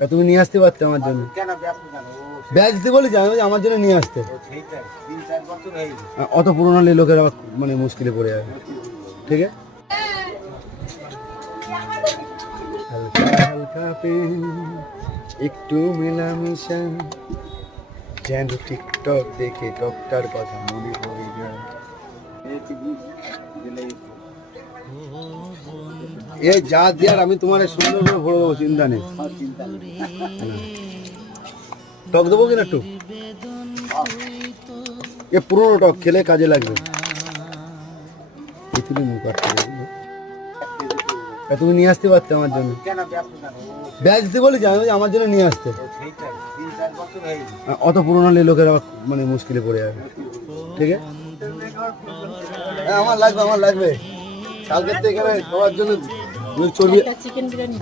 তুমি নিয়ে আসতে পারতে আমার জন্য। ব্যাগ দিতে বলি জানো আমার জন্য নিয়ে আসতে। অত পুরোনো লোকের আবার মানে মুশকিলে পড়ে যাবে। ঠিক আছে, হালকা হালকা পেন একটু মেলামেশা যেন টিকটক দেখে টকটার কথা মনে পড়ে যায়। এই যা দেয়ার আমি তোমার সুন্দর করে ভরে দেবো, চিন্তা নেই। টক দেবো কিনা একটু? এ পুরোনো টক খেলে কাজে লাগবে। তুমি নিয়ে আসতে পারতে আমার জন্য। ব্যাগ দিতে বলি জানো আমার জন্য নিয়ে আসতে। অত পুরোনো লোকের আবার মানে মুশকিলে পড়ে যাবে। ঠিক আছে, আমার লাগবে কালকের থেকে এখানে খাওয়ার জন্য চর্বি। চিকেন বিরিয়ানি।